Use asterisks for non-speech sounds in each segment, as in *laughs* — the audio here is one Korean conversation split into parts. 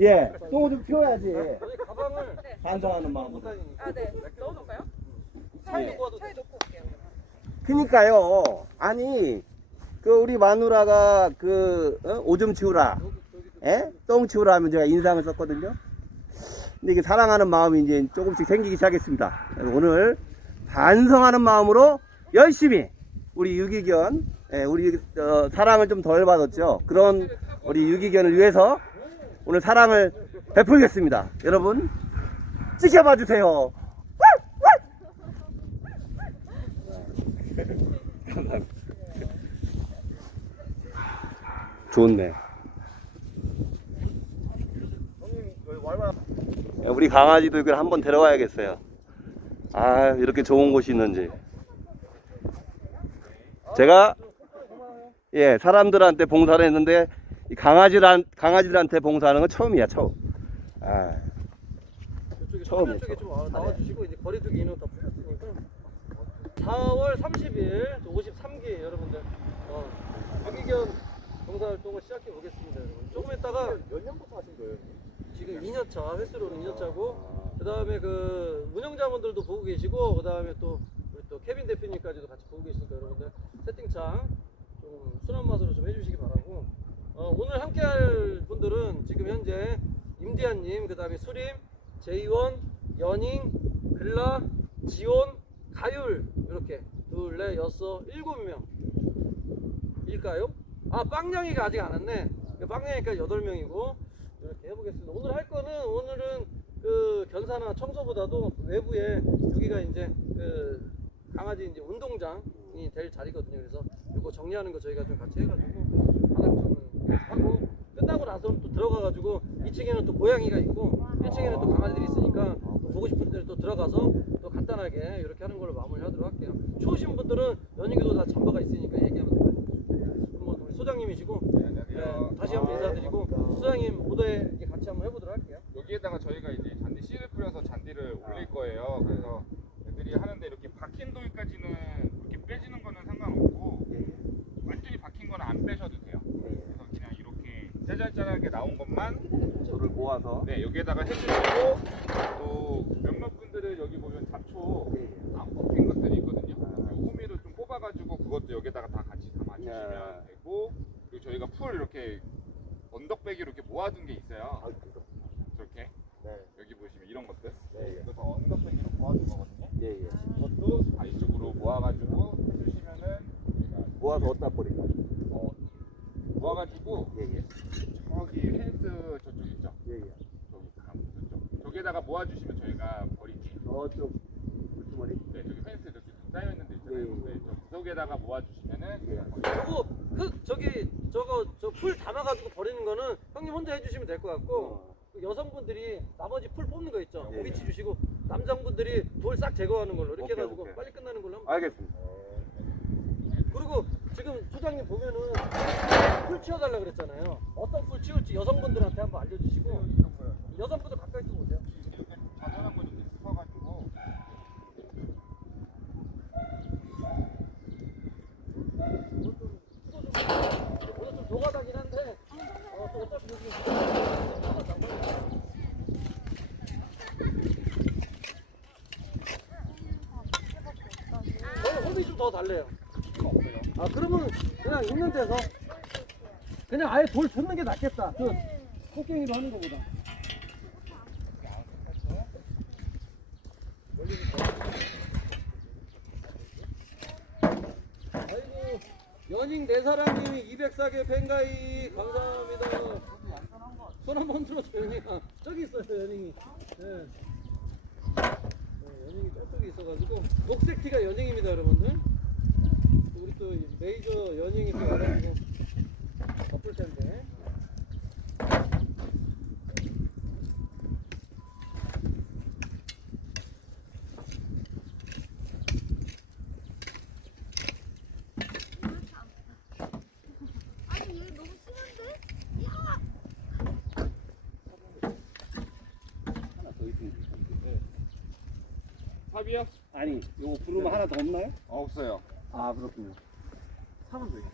예, 똥을 좀 치워야지. 저희 가방을 반성하는 못 마음으로. 아, 네. 넣어놓을까요? 차에 예. 놓고 와도 차에 돼. 놓고 올게요. 그니까요. 아니, 그 우리 마누라가 그 어? 오줌 치우라, 예? 똥 치우라 하면 제가 인상을 썼거든요. 근데 이게 사랑하는 마음이 이제 조금씩 생기기 시작했습니다. 오늘 반성하는 마음으로 열심히 우리 유기견, 예, 우리 어, 사랑을 좀 덜 받았죠. 그런 우리 유기견을 위해서 오늘 사랑을 베풀겠습니다. 여러분 지켜봐 주세요. 좋네. 우리 강아지도 이걸 한번 데려와야겠어요. 아, 이렇게 좋은 곳이 있는지. 제가 예, 사람들한테 봉사를 했는데 이 강아지란 강아지들한테 봉사하는 건 처음이야, 처음. 아, 이쪽에 처음이에요, 처음에 쪽에 좀 처음. 와- 나와주시고 이제 거리두기 인원 다 풀렸으니까. 4월 30일 53기 여러분들. 어, 유기견 봉사활동을 시작해 보겠습니다 여러분. 조금 있다가 몇 년부터 하신 거예요? 지금 2년차 횟수로는 2년차고 그 다음에 그 운영자분들도 보고 계시고 그 다음에 또 우리 또 케빈 대표님까지도 같이 보고 계시니까 여러분들. 채팅창 좀 순한 맛으로 좀 해주시기 바라고 어, 오늘 함께할 분들은 지금 현재 임디안님 그 다음에 수림 제이원 연잉 글라 지온 가율 이렇게 둘, 넷, 여섯, 일곱 명 일까요? 아 빵냥이가 아직 안 왔네 빵냥이까지 여덟 명이고 이렇게 해보겠습니다. 오늘 할 거는 오늘은 그 견사나 청소보다도 외부에 여기가 이제 그 강아지 이제 운동장이 될 자리거든요. 그래서 이거 정리하는 거 저희가 좀 같이 해가지고 하고 끝나고 나서는 또 들어가가지고 2층에는 또 고양이가 있고 1층에는 또 강아지들이 있으니까 또 보고 싶은 데를 또 들어가서 또 간단하게 이렇게 하는 걸로 마무리하도록 할게요. 초오신 분들은 연예계도 다 잠바가 있으니까 얘기하면 돼가지고 한번 우리 소장님이시고 네, 다시 한번 인사드리고 소장님 무대 같이 한번 해보도록 할게요. 여기에다가 저희가 이제 잔디 씨를 뿌려서 잔디를 올릴 거예요. 그래서 애들이 하는데 이렇게 박힌 돌까지는 이렇게 빼지는 거는 상관없고 완전히 박힌 거는 안 빼셔도 돼요. 그래서 그냥 이렇게 짜잘짜잘하게 나온 것만 저를 모아서 네 여기에다가 해주시고 또 몇몇 분들은 여기 보면 잡초 안 뽑힌 것들이 있거든요. 그 호미를 좀 뽑아가지고 그것도 여기에다가 다 같이 담아주시면 네. 되고 그리고 저희가 풀 이렇게 언덕배기로 이렇게 모아둔 게 있어요. 저렇게 여기 보시면 이런 것들 네, 이거 다 언덕배기로 모아둔 거거든요. 예, 예. 이것도 다 이쪽으로 모아가지고 해주시면은 모아서 어디다 버릴까? 어, 모아가지고 예, 예. 저기 펜스 저쪽 있죠? 예, 예. 저기 감 저쪽 저기에다가 모아주시면 저희가 버릴게요. 저쪽 물주머니. 네, 저기 펜스 저기 쌓여 있는 데 있잖아요. 네. 네, 저 구석에다가 모아주시면은 예. 버릴게요. 저거 흙 저기 저거 저 풀 담아가지고 버리는 거는 형님 혼자 해주시면 될 것 같고 그 여성분들이 나머지 풀 뽑는 거 있죠. 예, 오비치 주시고 남성분들이 돌 싹 제거하는 걸로 이렇게 오케이, 해가지고 오케이. 빨리 끝나는 걸로 한번. 알겠습니다. 그리고 지금 소장님 보면은 풀 치워달라 그랬잖아요. 어떤 풀 치울지 여성분들한테 한번 알려주시고 거요. 여성분들 가까이 좀 오세요. 이렇게 자잘한 거 이렇게 짚어가지고 오늘 좀 노가다긴 한데 어차피 여기 저는 홈이 좀 더 달래요. 아 그러면 그냥 있는 데서 그냥 아예 돌 줬는 게 낫겠다. 그 코깽이로 하는 것보다. 아이고 연익 네 사랑님이 204개 팬가이 감사합니다. 손 한 번 들어줘 연익아. 저기 있어요 연익이. 네. 네, 연익이 저쪽에 있어가지고 녹색 티가 연익입니다 여러분들. 우리 또 메이저 연익이 또 와가지고 탑이요? 아니, 요거 부르면 하나 더 없나요? 어, 없어요. 아, 그렇군요. 사면 되겠네.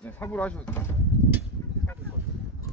그냥 삽으로 하셔도 돼요.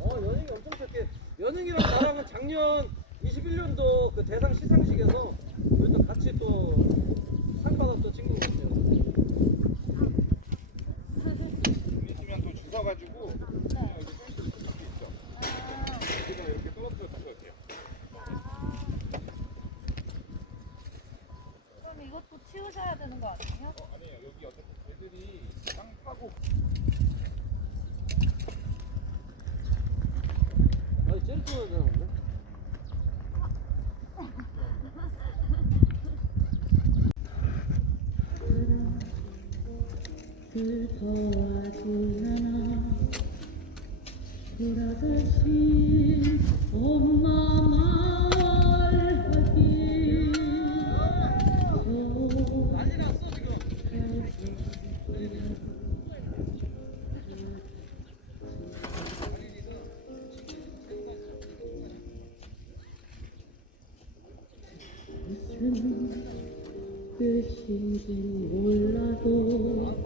어, 연예이 엄청 착해. 연예이랑 나랑은 작년 21년도 그 대상 시상식에서 우리 또 같이 또 상 받았던 친구 같아요. 이것도 치우셔야 되는 거 아니에요? 어, 아니에요. 여기 어차피 개들이 땅 파고. 아니 쟤를 뚫어야 되는데? 슬퍼하지 않아 돌아가신 엄마 마음 뜻인진 몰라도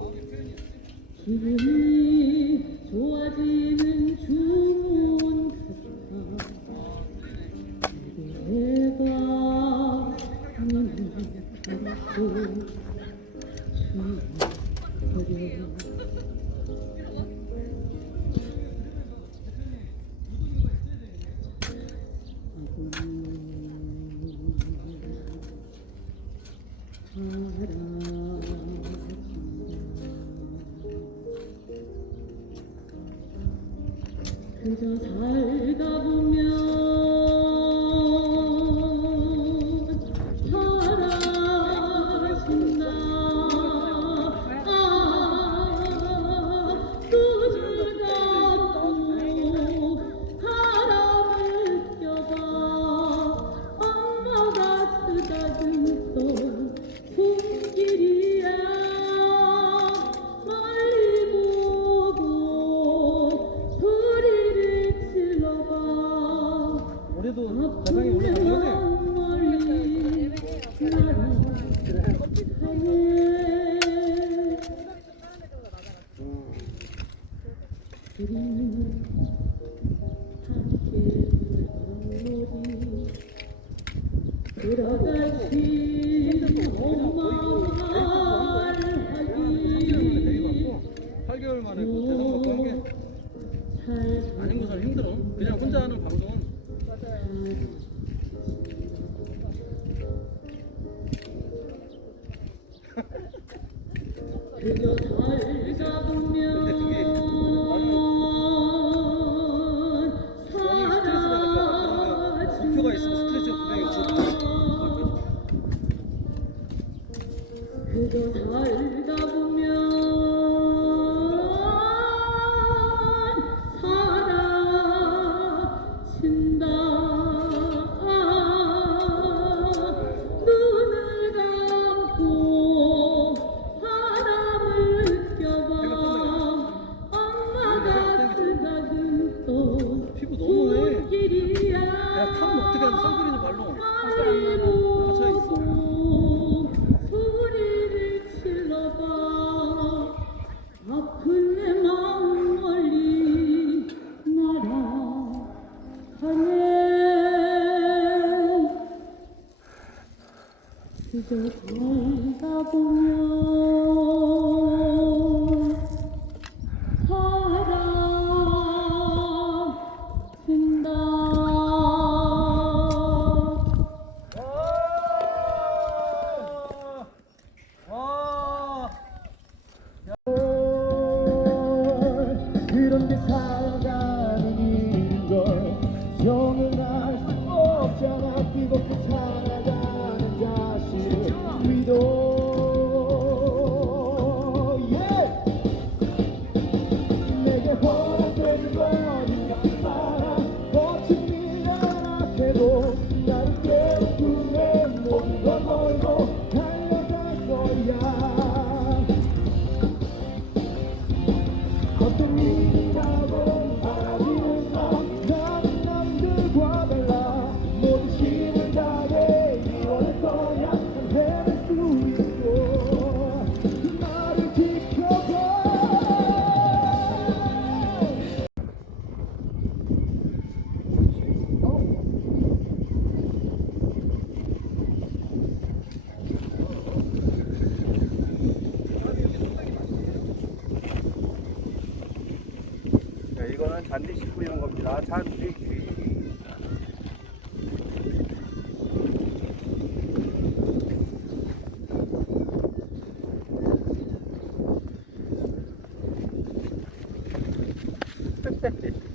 기분이 좋아지는 주문 같아 내가 눈을 감고 그저 살다 보면 잔디씨 뿌리는 겁니다. 잔디씨. *laughs*